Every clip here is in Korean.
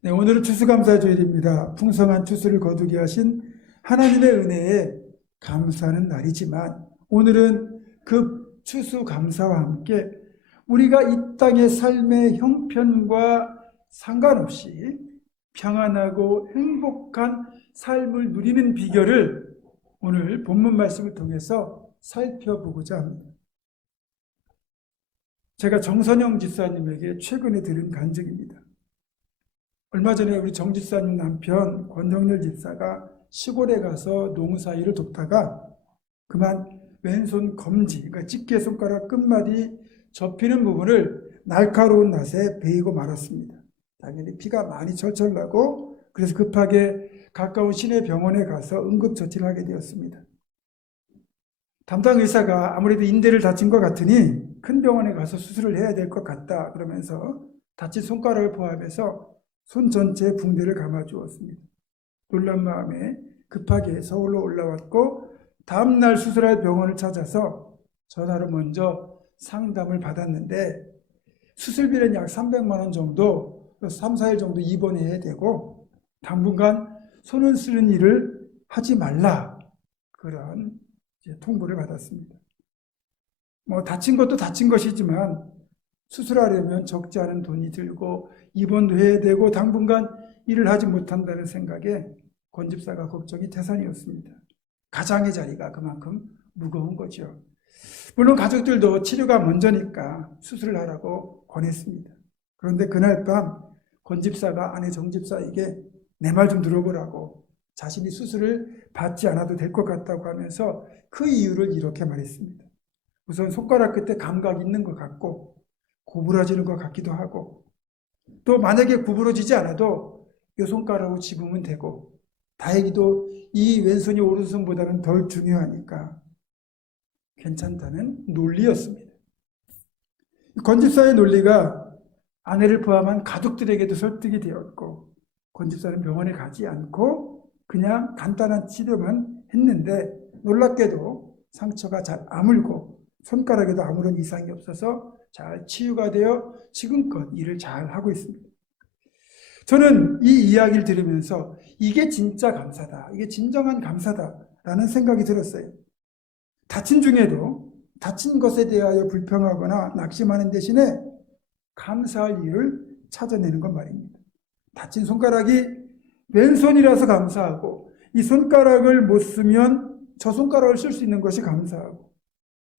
네, 오늘은 추수감사주일입니다. 풍성한 추수를 거두게 하신 하나님의 은혜에 감사하는 날이지만 오늘은 그 추수감사와 함께 우리가 이 땅의 삶의 형편과 상관없이 평안하고 행복한 삶을 누리는 비결을 오늘 본문 말씀을 통해서 살펴보고자 합니다. 제가 정선영 집사님에게 최근에 들은 간증입니다. 얼마 전에 우리 정 집사님 남편 권정렬 집사가 시골에 가서 농사일을 돕다가 그만 왼손 검지, 그러니까 집게 손가락 끝말이 접히는 부분을 날카로운 낫에 베이고 말았습니다. 당연히 피가 많이 철철 나고 그래서 급하게 가까운 시내 병원에 가서 응급처치를 하게 되었습니다. 담당 의사가 아무래도 인대를 다친 것 같으니 큰 병원에 가서 수술을 해야 될 것 같다 그러면서 다친 손가락을 포함해서 손 전체에 붕대를 감아주었습니다. 놀란 마음에 급하게 서울로 올라왔고 다음날 수술할 병원을 찾아서 전화로 먼저 상담을 받았는데 수술비는 약 300만 원 정도 3, 4일 정도 입원해야 되고 당분간 손을 쓰는 일을 하지 말라 그런 통보를 받았습니다. 다친 것도 다친 것이지만 수술하려면 적지 않은 돈이 들고 입원도 해야 되고 당분간 일을 하지 못한다는 생각에 권 집사가 걱정이 태산이었습니다. 가장의 자리가 그만큼 무거운 거죠. 물론 가족들도 치료가 먼저니까 수술을 하라고 권했습니다. 그런데 그날 밤 권 집사가 아내 정 집사에게 내 말 좀 들어보라고 자신이 수술을 받지 않아도 될 것 같다고 하면서 그 이유를 이렇게 말했습니다. 우선 손가락 끝에 감각이 있는 것 같고 구부러지는 것 같기도 하고 또 만약에 구부러지지 않아도 이 손가락으로 집으면 되고 다행히도 이 왼손이 오른손보다는 덜 중요하니까 괜찮다는 논리였습니다. 권 집사의 논리가 아내를 포함한 가족들에게도 설득이 되었고 권 집사는 병원에 가지 않고 그냥 간단한 치료만 했는데 놀랍게도 상처가 잘 아물고 손가락에도 아무런 이상이 없어서 잘 치유가 되어 지금껏 일을 잘 하고 있습니다. 저는 이 이야기를 들으면서 이게 진짜 감사다. 이게 진정한 감사다라는 생각이 들었어요. 다친 중에도 다친 것에 대하여 불평하거나 낙심하는 대신에 감사할 이유를 찾아내는 것 말입니다. 다친 손가락이 왼손이라서 감사하고 이 손가락을 못 쓰면 저 손가락을 쓸 수 있는 것이 감사하고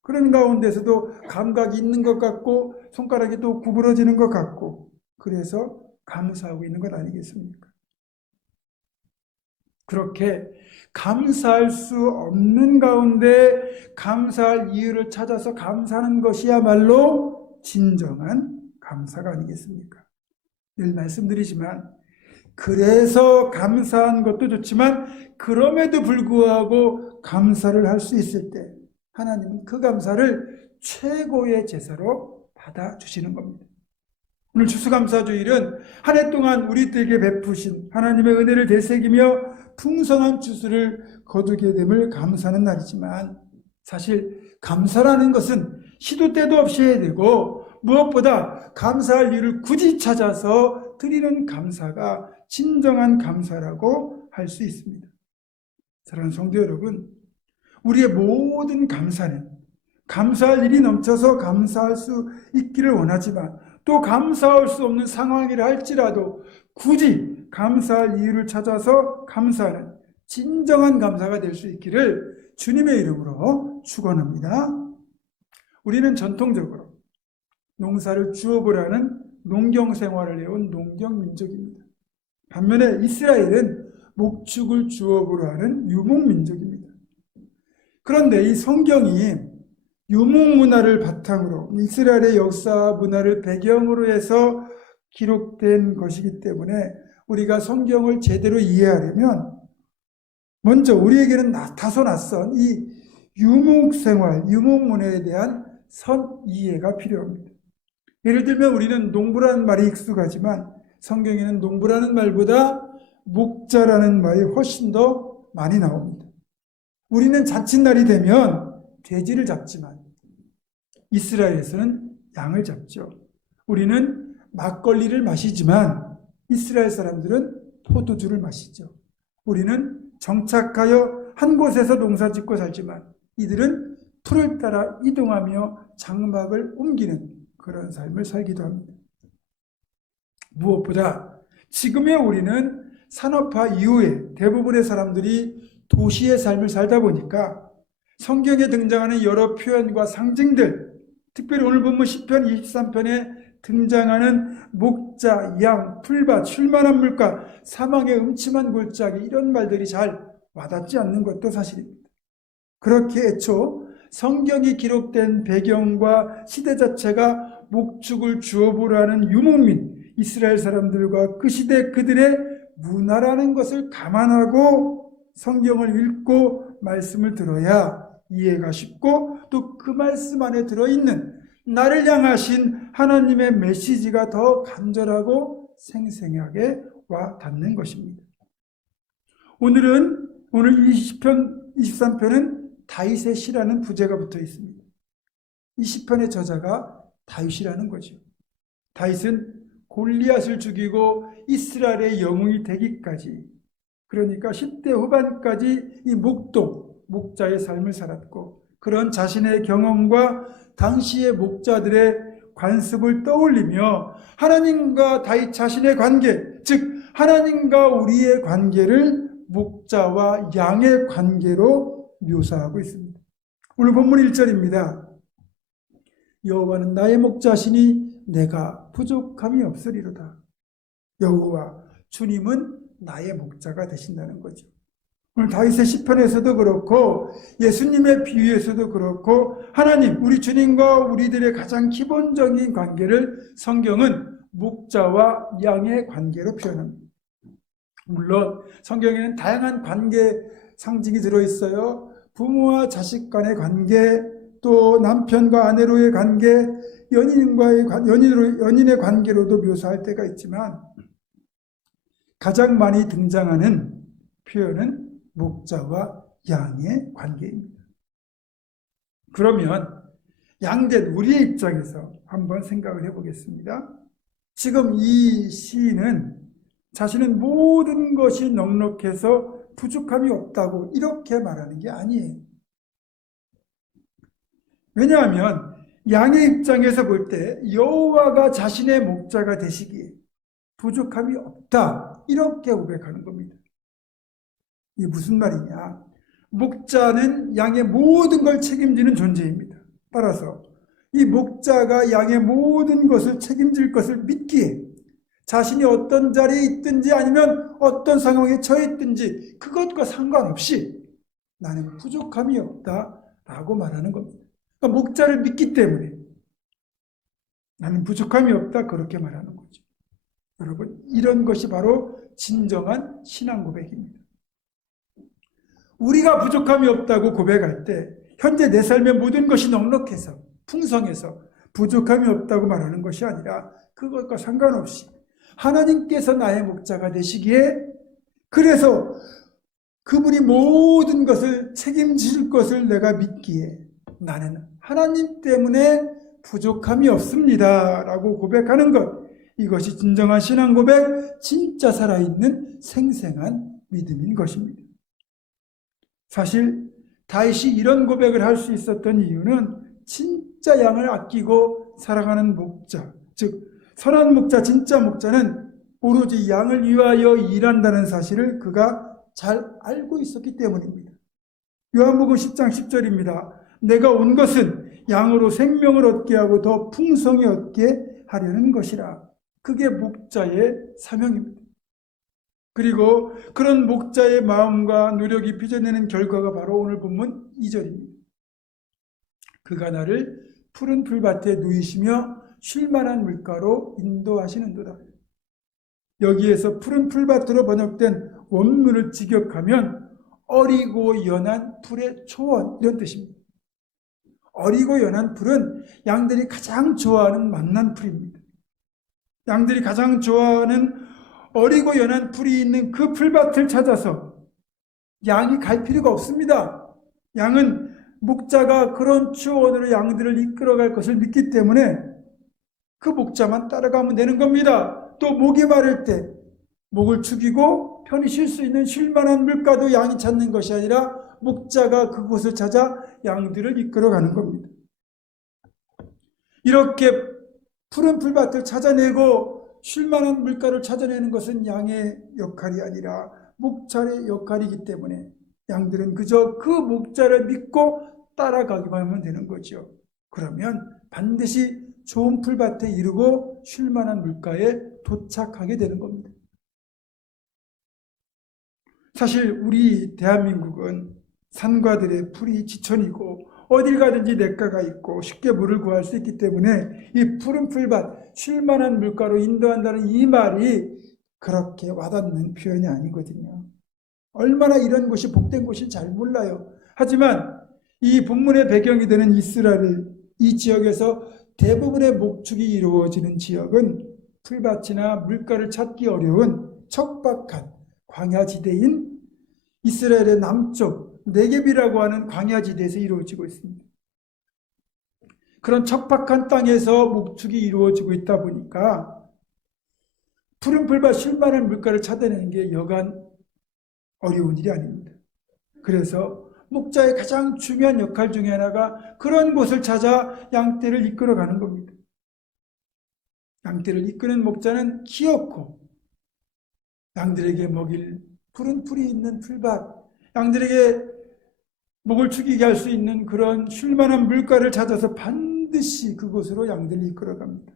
그런 가운데서도 감각이 있는 것 같고 손가락이 또 구부러지는 것 같고 그래서 감사하고 있는 것 아니겠습니까? 그렇게 감사할 수 없는 가운데 감사할 이유를 찾아서 감사하는 것이야말로 진정한 감사가 아니겠습니까? 늘 말씀드리지만 그래서 감사한 것도 좋지만 그럼에도 불구하고 감사를 할 수 있을 때 하나님은 그 감사를 최고의 제사로 받아주시는 겁니다. 오늘 추수감사주일은 한 해 동안 우리들에게 베푸신 하나님의 은혜를 되새기며 풍성한 추수를 거두게 됨을 감사하는 날이지만 사실 감사라는 것은 시도 때도 없이 해야 되고 무엇보다 감사할 이유를 굳이 찾아서 드리는 감사가 진정한 감사라고 할 수 있습니다. 사랑하는 성도 여러분, 우리의 모든 감사는 감사할 일이 넘쳐서 감사할 수 있기를 원하지만 또 감사할 수 없는 상황이라 할지라도 굳이 감사할 이유를 찾아서 감사하는 진정한 감사가 될 수 있기를 주님의 이름으로 축원합니다. 우리는 전통적으로 농사를 주업으로 농경 생활을 해온 농경 민족입니다. 반면에 이스라엘은 목축을 주업으로 하는 유목 민족입니다. 그런데 이 성경이 유목 문화를 바탕으로 이스라엘의 역사 문화를 배경으로 해서 기록된 것이기 때문에 우리가 성경을 제대로 이해하려면 먼저 우리에게는 다소 낯선 이 유목 생활, 유목 문화에 대한 선 이해가 필요합니다. 예를 들면 우리는 농부라는 말이 익숙하지만 성경에는 농부라는 말보다 목자라는 말이 훨씬 더 많이 나옵니다. 우리는 자칫날이 되면 돼지를 잡지만 이스라엘에서는 양을 잡죠. 우리는 막걸리를 마시지만 이스라엘 사람들은 포도주를 마시죠. 우리는 정착하여 한 곳에서 농사짓고 살지만 이들은 풀을 따라 이동하며 장막을 옮기는 그런 삶을 살기도 합니다. 무엇보다 지금의 우리는 산업화 이후에 대부분의 사람들이 도시의 삶을 살다 보니까 성경에 등장하는 여러 표현과 상징들, 특별히 오늘 본문 시편 23편에 등장하는 목자, 양, 풀밭, 쉴만한 물가, 사망의 음침한 골짜기 이런 말들이 잘 와닿지 않는 것도 사실입니다. 그렇게 애초 성경이 기록된 배경과 시대 자체가 목축을 주어보라는 유목민 이스라엘 사람들과 그 시대 그들의 문화라는 것을 감안하고 성경을 읽고 말씀을 들어야 이해가 쉽고 또 그 말씀 안에 들어있는 나를 향하신 하나님의 메시지가 더 간절하고 생생하게 와 닿는 것입니다. 오늘 이 시편 23편은 다윗의 시라는 부제가 붙어 있습니다. 이 시편의 저자가 다윗이라는 거죠. 다윗은 골리앗을 죽이고 이스라엘의 영웅이 되기까지, 그러니까 10대 후반까지 이 목자의 삶을 살았고, 그런 자신의 경험과 당시의 목자들의 관습을 떠올리며 하나님과 다윗 자신의 관계, 즉 하나님과 우리의 관계를 목자와 양의 관계로 묘사하고 있습니다. 오늘 본문 1절입니다. 여호와는 나의 목자시니 내가 부족함이 없으리로다. 여호와 주님은 나의 목자가 되신다는 거죠. 오늘 다윗의 시편에서도 그렇고 예수님의 비유에서도 그렇고 하나님, 우리 주님과 우리들의 가장 기본적인 관계를 성경은 목자와 양의 관계로 표현합니다. 물론 성경에는 다양한 관계 상징이 들어있어요. 부모와 자식 간의 관계, 또 남편과 아내로의 관계, 연인의 관계로도 묘사할 때가 있지만 가장 많이 등장하는 표현은 목자와 양의 관계입니다. 그러면 양된 우리의 입장에서 한번 생각을 해보겠습니다. 지금 이 시인은 자신은 모든 것이 넉넉해서 부족함이 없다고 이렇게 말하는 게 아니에요. 왜냐하면 양의 입장에서 볼 때 여호와가 자신의 목자가 되시기에 부족함이 없다 이렇게 고백하는 겁니다. 이게 무슨 말이냐? 목자는 양의 모든 걸 책임지는 존재입니다. 따라서 이 목자가 양의 모든 것을 책임질 것을 믿기에 자신이 어떤 자리에 있든지 아니면 어떤 상황에 처해 있든지 그것과 상관없이 나는 부족함이 없다라고 말하는 겁니다. 그러니까 목자를 믿기 때문에 나는 부족함이 없다 그렇게 말하는 거죠. 여러분, 이런 것이 바로 진정한 신앙 고백입니다. 우리가 부족함이 없다고 고백할 때 현재 내 삶의 모든 것이 넉넉해서 풍성해서 부족함이 없다고 말하는 것이 아니라 그것과 상관없이 하나님께서 나의 목자가 되시기에, 그래서 그분이 모든 것을 책임질 것을 내가 믿기에 나는 하나님 때문에 부족함이 없습니다 라고 고백하는 것, 이것이 진정한 신앙 고백, 진짜 살아있는 생생한 믿음인 것입니다. 사실 다윗이 이런 고백을 할 수 있었던 이유는 진짜 양을 아끼고 사랑하는 목자, 즉 선한 목자, 진짜 목자는 오로지 양을 위하여 일한다는 사실을 그가 잘 알고 있었기 때문입니다. 요한복음 10장 10절입니다. 내가 온 것은 양으로 생명을 얻게 하고 더 풍성히 얻게 하려는 것이라. 그게 목자의 사명입니다. 그리고 그런 목자의 마음과 노력이 빚어내는 결과가 바로 오늘 본문 2절입니다. 그가 나를 푸른 풀밭에 누이시며 쉴만한 물가로 인도하시는도다. 여기에서 푸른 풀밭으로 번역된 원문을 직역하면 어리고 연한 풀의 초원, 이런 뜻입니다. 어리고 연한 풀은 양들이 가장 좋아하는 맛난 풀입니다. 양들이 가장 좋아하는 어리고 연한 풀이 있는 그 풀밭을 찾아서 양이 갈 필요가 없습니다. 양은 목자가 그런 초원으로 양들을 이끌어갈 것을 믿기 때문에 그 목자만 따라가면 되는 겁니다. 또 목이 마를 때 목을 축이고 편히 쉴 수 있는 쉴만한 물가도 양이 찾는 것이 아니라 목자가 그곳을 찾아 양들을 이끌어가는 겁니다. 이렇게 푸른 풀밭을 찾아내고 쉴만한 물가를 찾아내는 것은 양의 역할이 아니라 목자의 역할이기 때문에 양들은 그저 그 목자를 믿고 따라가기만 하면 되는 거죠. 그러면 반드시 좋은 풀밭에 이르고 쉴만한 물가에 도착하게 되는 겁니다. 사실 우리 대한민국은 산과들의 풀이 지천이고 어딜 가든지 냇가가 있고 쉽게 물을 구할 수 있기 때문에 이 푸른 풀밭, 쉴만한 물가로 인도한다는 이 말이 그렇게 와닿는 표현이 아니거든요. 얼마나 이런 곳이 복된 곳인지 잘 몰라요. 하지만 이 본문의 배경이 되는 이스라엘, 이 지역에서 대부분의 목축이 이루어지는 지역은 풀밭이나 물가를 찾기 어려운 척박한 광야지대인 이스라엘의 남쪽 네겝이라고 하는 광야지대에서 이루어지고 있습니다. 그런 척박한 땅에서 목축이 이루어지고 있다 보니까 푸른 풀밭 쉴만한 물가를 찾아내는 게 여간 어려운 일이 아닙니다. 그래서 목자의 가장 중요한 역할 중에 하나가 그런 곳을 찾아 양떼를 이끌어가는 겁니다. 양떼를 이끄는 목자는 키웠고 양들에게 먹일 푸른 풀이 있는 풀밭, 양들에게 목을 축이게 할 수 있는 그런 쉴만한 물가를 찾아서 반드시 그곳으로 양들을 이끌어갑니다.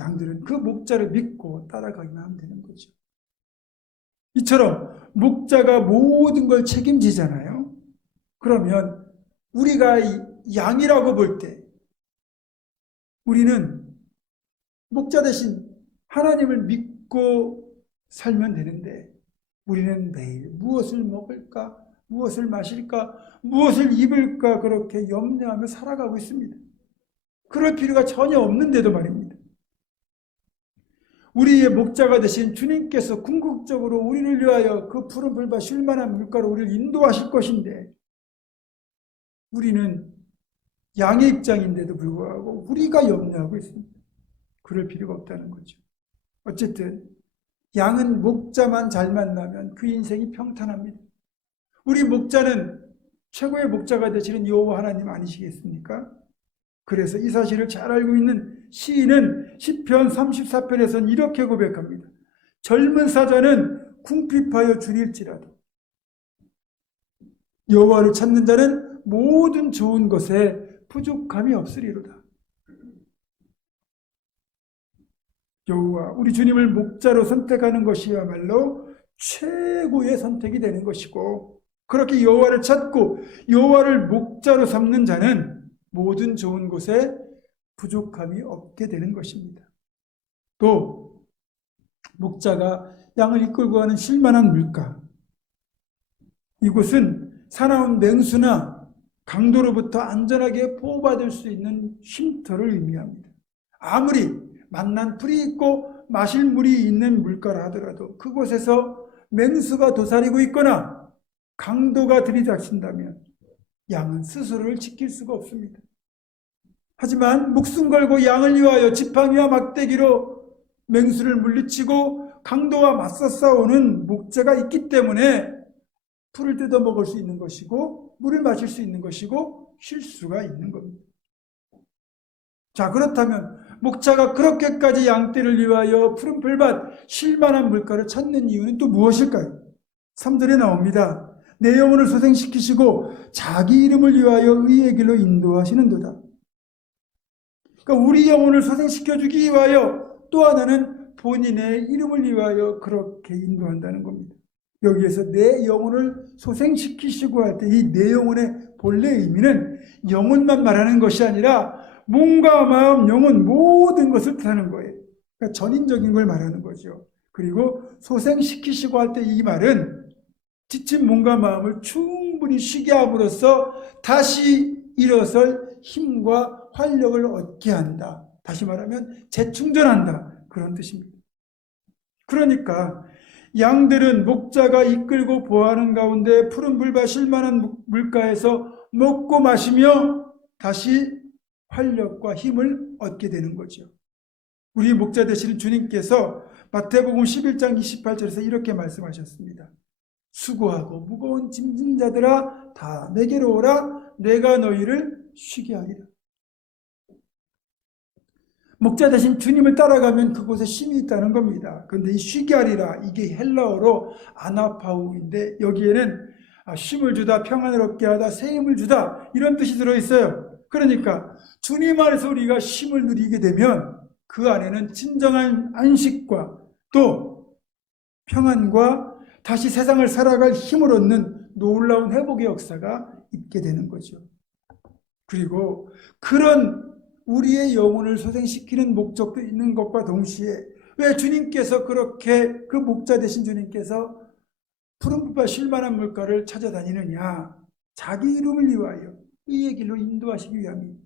양들은 그 목자를 믿고 따라가기만 하면 되는 거죠. 이처럼 목자가 모든 걸 책임지잖아요. 그러면 우리가 양이라고 볼 때 우리는 목자 대신 하나님을 믿고 살면 되는데 우리는 매일 무엇을 먹을까, 무엇을 마실까, 무엇을 입을까 그렇게 염려하며 살아가고 있습니다. 그럴 필요가 전혀 없는데도 말입니다. 우리의 목자가 되신 주님께서 궁극적으로 우리를 위하여 그 푸른 풀밭 쉴만한 물가로 우리를 인도하실 것인데 우리는 양의 입장인데도 불구하고 우리가 염려하고 있습니다. 그럴 필요가 없다는 거죠. 어쨌든 양은 목자만 잘 만나면 그 인생이 평탄합니다. 우리 목자는 최고의 목자가 되시는 여호와 하나님 아니시겠습니까? 그래서 이 사실을 잘 알고 있는 시인은 시편 34편에서는 이렇게 고백합니다. 젊은 사자는 궁핍하여 줄일지라도 여호와를 찾는 자는 모든 좋은 것에 부족함이 없으리로다. 여호와 우리 주님을 목자로 선택하는 것이야말로 최고의 선택이 되는 것이고 그렇게 여호와를 찾고 여호와를 목자로 삼는 자는 모든 좋은 곳에 부족함이 없게 되는 것입니다. 또 목자가 양을 이끌고 가는 쉴만한 물가, 이곳은 사나운 맹수나 강도로부터 안전하게 보호받을 수 있는 쉼터를 의미합니다. 아무리 만난 풀이 있고 마실 물이 있는 물가라 하더라도 그곳에서 맹수가 도사리고 있거나 강도가 들이닥친다면 양은 스스로를 지킬 수가 없습니다. 하지만 목숨 걸고 양을 위하여 지팡이와 막대기로 맹수를 물리치고 강도와 맞서 싸우는 목자가 있기 때문에 풀을 뜯어 먹을 수 있는 것이고 물을 마실 수 있는 것이고 쉴 수가 있는 겁니다. 자, 그렇다면 목자가 그렇게까지 양떼를 위하여 푸른 풀밭 쉴만한 물가를 찾는 이유는 또 무엇일까요? 3절에 나옵니다. 내 영혼을 소생시키시고 자기 이름을 위하여 의의 길로 인도하시는도다. 그러니까 우리 영혼을 소생시켜주기 위하여 또 하나는 본인의 이름을 위하여 그렇게 인도한다는 겁니다. 여기에서 내 영혼을 소생시키시고 할 때 이 내 영혼의 본래 의미는 영혼만 말하는 것이 아니라 몸과 마음, 영혼 모든 것을 뜻하는 거예요. 그러니까 전인적인 걸 말하는 거죠. 그리고 소생시키시고 할 때 이 말은 지친 몸과 마음을 충분히 쉬게 함으로써 다시 일어설 힘과 활력을 얻게 한다. 다시 말하면 재충전한다. 그런 뜻입니다. 그러니까 양들은 목자가 이끌고 보호하는 가운데 푸른 풀밭 쉴만한 물가에서 먹고 마시며 다시 활력과 힘을 얻게 되는 거죠. 우리 목자 되시는 주님께서 마태복음 11장 28절에서 이렇게 말씀하셨습니다. 수고하고 무거운 짐진 자들아 다 내게로 오라. 내가 너희를 쉬게 하리라. 목자 대신 주님을 따라가면 그곳에 쉼이 있다는 겁니다. 그런데 이 쉬게 하리라, 이게 헬라어로 아나파우인데 여기에는 쉼을 주다, 평안을 얻게 하다, 새 힘을 주다, 이런 뜻이 들어있어요. 그러니까 주님 안에서 우리가 쉼을 누리게 되면 그 안에는 진정한 안식과 또 평안과 다시 세상을 살아갈 힘을 얻는 놀라운 회복의 역사가 있게 되는 거죠. 그리고 그런 우리의 영혼을 소생시키는 목적도 있는 것과 동시에 왜 주님께서 그렇게 그 목자 되신 주님께서 푸른빛과 쉴만한 물가를 찾아다니느냐? 자기 이름을 위하여 의의 길로 인도하시기 위함입니다.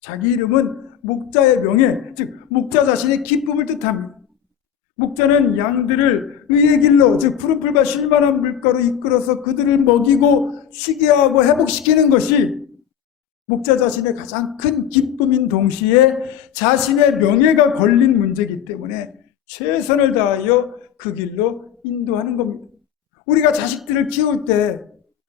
자기 이름은 목자의 명예, 즉 목자 자신의 기쁨을 뜻합니다. 목자는 양들을 의의 길로, 즉 푸른풀과 쉴만한 물가로 이끌어서 그들을 먹이고 쉬게 하고 회복시키는 것이 목자 자신의 가장 큰 기쁨인 동시에 자신의 명예가 걸린 문제이기 때문에 최선을 다하여 그 길로 인도하는 겁니다. 우리가 자식들을 키울 때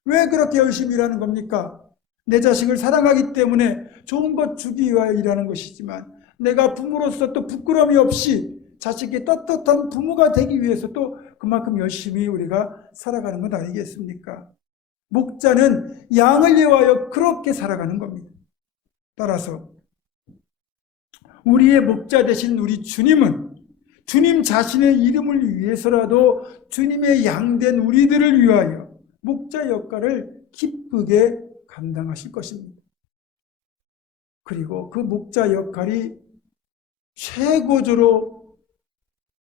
왜 그렇게 열심히 일하는 겁니까? 내 자식을 사랑하기 때문에 좋은 것 주기 위하여 일하는 것이지만 내가 부모로서 또 부끄러움이 없이 자식이 떳떳한 부모가 되기 위해서 또 그만큼 열심히 우리가 살아가는 것 아니겠습니까? 목자는 양을 위하여 그렇게 살아가는 겁니다. 따라서 우리의 목자 되신 우리 주님은 주님 자신의 이름을 위해서라도 주님의 양된 우리들을 위하여 목자 역할을 기쁘게 감당하실 것입니다. 그리고 그 목자 역할이 최고조로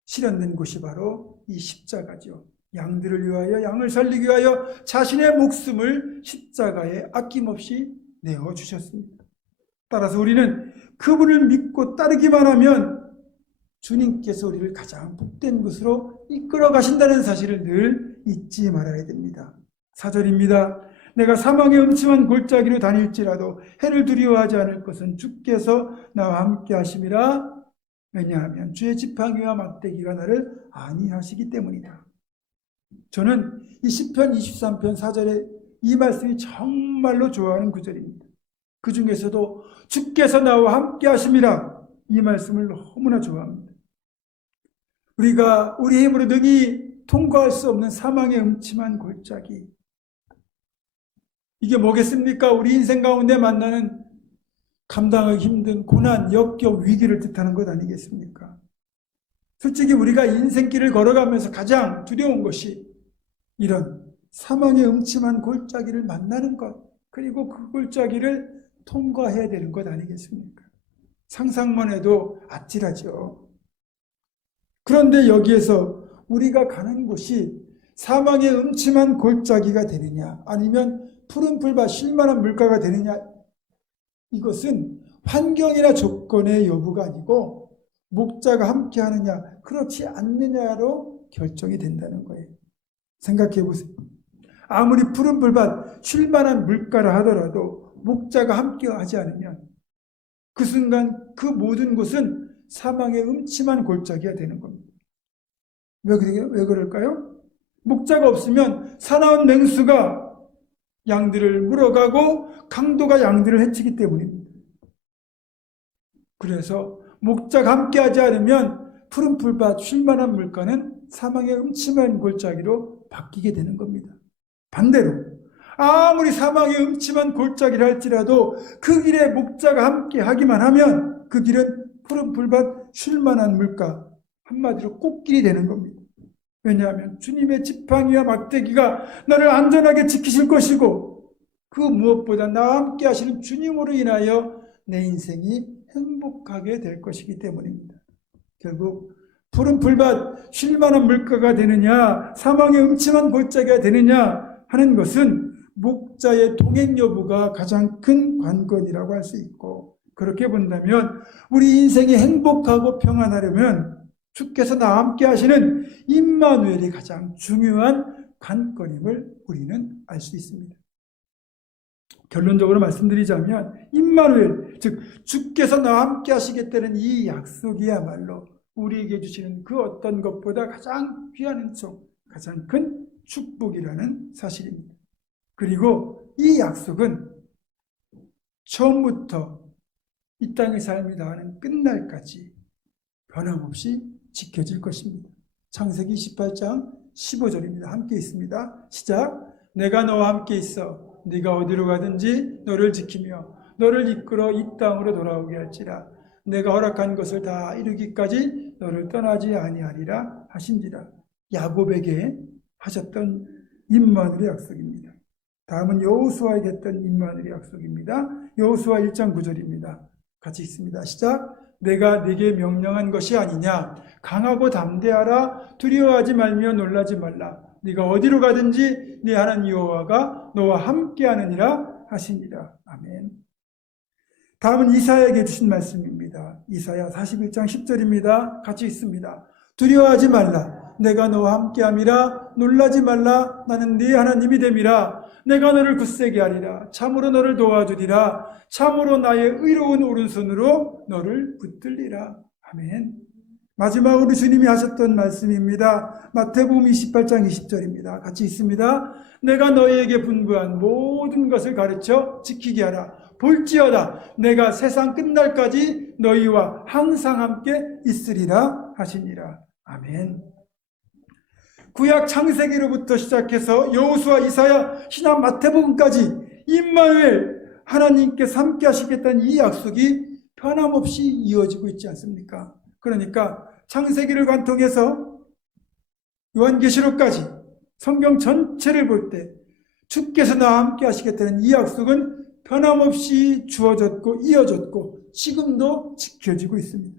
실현된 곳이 바로 이 십자가죠. 양들을 위하여, 양을 살리기 위하여 자신의 목숨을 십자가에 아낌없이 내어주셨습니다. 따라서 우리는 그분을 믿고 따르기만 하면 주님께서 우리를 가장 복된 곳으로 이끌어 가신다는 사실을 늘 잊지 말아야 됩니다. 4절입니다. 내가 사망의 음침한 골짜기로 다닐지라도 해를 두려워하지 않을 것은 주께서 나와 함께 하심이라. 왜냐하면 주의 지팡이와 막대기가 나를 안위하시기 때문이다. 저는 이 시편 23편 4절에 이 말씀이 정말로 좋아하는 구절입니다. 그 중에서도 주께서 나와 함께 하심이라, 이 말씀을 너무나 좋아합니다. 우리가 우리 힘으로 능히 통과할 수 없는 사망의 음침한 골짜기, 이게 뭐겠습니까? 우리 인생 가운데 만나는 감당하기 힘든 고난, 역경, 위기를 뜻하는 것 아니겠습니까? 솔직히 우리가 인생길을 걸어가면서 가장 두려운 것이 이런 사망의 음침한 골짜기를 만나는 것, 그리고 그 골짜기를 통과해야 되는 것 아니겠습니까? 상상만 해도 아찔하죠. 그런데 여기에서 우리가 가는 곳이 사망의 음침한 골짜기가 되느냐, 아니면 푸른 풀과 쉴만한 물가가 되느냐, 이것은 환경이나 조건의 여부가 아니고 목자가 함께 하느냐 그렇지 않느냐로 결정이 된다는 거예요. 생각해 보세요. 아무리 푸른 풀밭 쉴만한 물가라 하더라도 목자가 함께 하지 않으면 그 순간 그 모든 곳은 사망의 음침한 골짜기가 되는 겁니다. 왜 그럴까요? 목자가 없으면 사나운 맹수가 양들을 물어가고 강도가 양들을 해치기 때문입니다. 그래서 목자가 함께하지 않으면 푸른 풀밭 쉴만한 물가는 사망의 음침한 골짜기로 바뀌게 되는 겁니다. 반대로 아무리 사망의 음침한 골짜기를 할지라도 그 길에 목자가 함께하기만 하면 그 길은 푸른 풀밭 쉴만한 물가, 한마디로 꽃길이 되는 겁니다. 왜냐하면 주님의 지팡이와 막대기가 나를 안전하게 지키실 것이고 그 무엇보다 나와 함께 하시는 주님으로 인하여 내 인생이 행복하게 될 것이기 때문입니다. 결국 푸른 풀밭 쉴만한 물가가 되느냐 사망의 음침한 골짜기가 되느냐 하는 것은 목자의 동행 여부가 가장 큰 관건이라고 할 수 있고, 그렇게 본다면 우리 인생이 행복하고 평안하려면 주께서 나와 함께 하시는 임마누엘이 가장 중요한 관건임을 우리는 알 수 있습니다. 결론적으로 말씀드리자면 임마누엘, 즉 주께서 나와 함께 하시겠다는 이 약속이야말로 우리에게 주시는 그 어떤 것보다 가장 귀한 은총, 가장 큰 축복이라는 사실입니다. 그리고 이 약속은 처음부터 이 땅의 삶이 다하는 끝날까지 변함없이 지켜질 것입니다. 창세기 28장 15절입니다. 함께 있습니다. 시작. 내가 너와 함께 있어 네가 어디로 가든지 너를 지키며 너를 이끌어 이 땅으로 돌아오게 할지라. 내가 허락한 것을 다 이루기까지 너를 떠나지 아니하리라 하신지라. 야곱에게 하셨던 임마누엘의 약속입니다. 다음은 여호수아에게 했던 임마누엘의 약속입니다. 여호수아 1장 9절입니다. 같이 읽습니다. 시작. 내가 네게 명령한 것이 아니냐. 강하고 담대하라. 두려워하지 말며 놀라지 말라. 네가 어디로 가든지 네 하나님 여호와가 너와 함께하느니라 하시니라. 아멘. 다음은 이사야에게 주신 말씀입니다. 이사야 41장 10절입니다. 같이 읽습니다. 두려워하지 말라. 내가 너와 함께함이라. 놀라지 말라. 나는 네 하나님이 됨이라. 내가 너를 굳세게 하리라. 참으로 너를 도와주리라. 참으로 나의 의로운 오른손으로 너를 붙들리라. 아멘. 마지막으로 주님이 하셨던 말씀입니다. 마태복음 28장 20절입니다. 같이 있습니다. 내가 너희에게 분부한 모든 것을 가르쳐 지키게 하라. 볼지어다 내가 세상 끝날까지 너희와 항상 함께 있으리라 하시니라. 아멘. 구약 창세기로부터 시작해서 여호수아, 이사야, 신약 마태복음까지 임마누엘 하나님께서 함께 하시겠다는 이 약속이 변함없이 이어지고 있지 않습니까? 그러니까 창세기를 관통해서 요한계시록까지 성경 전체를 볼 때 주께서 나와 함께 하시겠다는 이 약속은 변함없이 주어졌고 이어졌고 지금도 지켜지고 있습니다.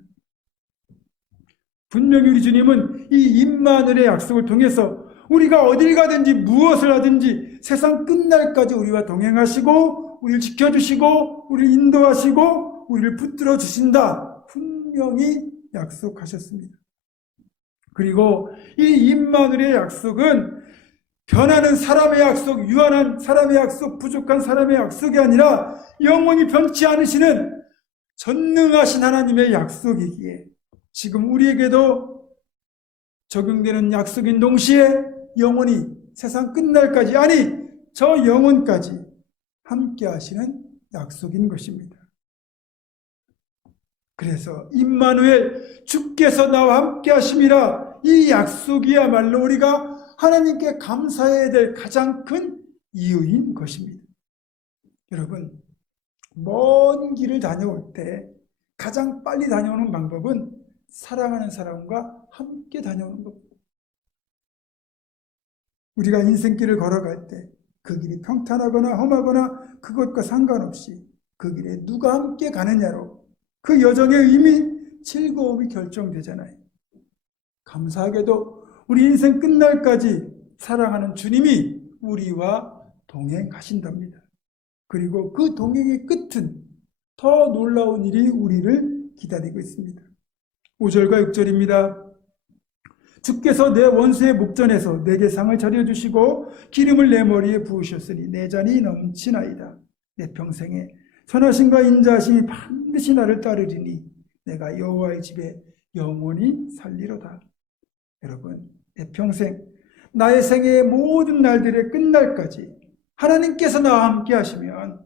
분명히 우리 주님은 이 임마누엘의 약속을 통해서 우리가 어딜 가든지 무엇을 하든지 세상 끝날까지 우리와 동행하시고 우리를 지켜주시고 우리를 인도하시고 우리를 붙들어 주신다. 분명히 약속하셨습니다. 그리고 이 임마누엘의 약속은 변하는 사람의 약속, 유한한 사람의 약속, 부족한 사람의 약속이 아니라 영원히 변치 않으시는 전능하신 하나님의 약속이기에 지금 우리에게도 적용되는 약속인 동시에 영원히 세상 끝날까지, 아니 저 영원까지 함께 하시는 약속인 것입니다. 그래서 임마누엘, 주께서 나와 함께 하심이라, 이 약속이야말로 우리가 하나님께 감사해야 될 가장 큰 이유인 것입니다. 여러분, 먼 길을 다녀올 때 가장 빨리 다녀오는 방법은 사랑하는 사람과 함께 다녀오는 겁니다. 우리가 인생길을 걸어갈 때 그 길이 평탄하거나 험하거나 그것과 상관없이 그 길에 누가 함께 가느냐로 그 여정의 의미, 즐거움이 결정되잖아요. 감사하게도 우리 인생 끝날까지 사랑하는 주님이 우리와 동행하신답니다. 그리고 그 동행의 끝은 더 놀라운 일이 우리를 기다리고 있습니다. 5절과 6절입니다. 주께서 내 원수의 목전에서 내게 상을 차려주시고 기름을 내 머리에 부으셨으니 내 잔이 넘치나이다. 내 평생에 선하심과 인자하심이 반드시 나를 따르리니 내가 여호와의 집에 영원히 살리로다. 여러분, 내 평생, 나의 생애의 모든 날들의 끝날까지 하나님께서 나와 함께 하시면,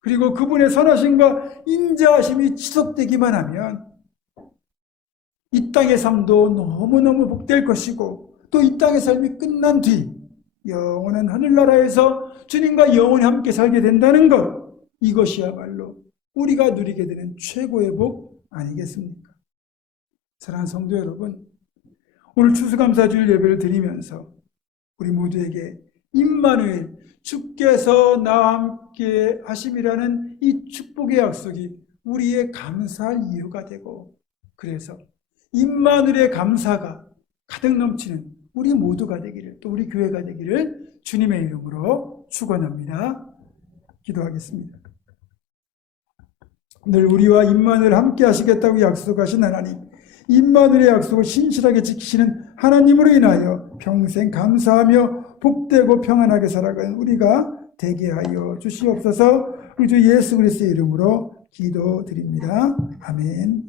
그리고 그분의 선하심과 인자하심이 지속되기만 하면 이 땅의 삶도 너무너무 복될 것이고, 또 이 땅의 삶이 끝난 뒤 영원한 하늘나라에서 주님과 영원히 함께 살게 된다는 것, 이것이야말로 우리가 누리게 되는 최고의 복 아니겠습니까? 사랑하는 성도 여러분, 오늘 추수감사주일 예배를 드리면서 우리 모두에게 임마누엘, 주께서 나와 함께 하심이라는 이 축복의 약속이 우리의 감사할 이유가 되고, 그래서 임마누엘의 감사가 가득 넘치는 우리 모두가 되기를, 또 우리 교회가 되기를 주님의 이름으로 축원합니다. 기도하겠습니다. 늘 우리와 임마누엘 함께 하시겠다고 약속하신 하나님, 임마누엘의 약속을 신실하게 지키시는 하나님으로 인하여 평생 감사하며 복되고 평안하게 살아가는 우리가 되게 하여 주시옵소서. 우리 주 예수 그리스도의 이름으로 기도드립니다. 아멘.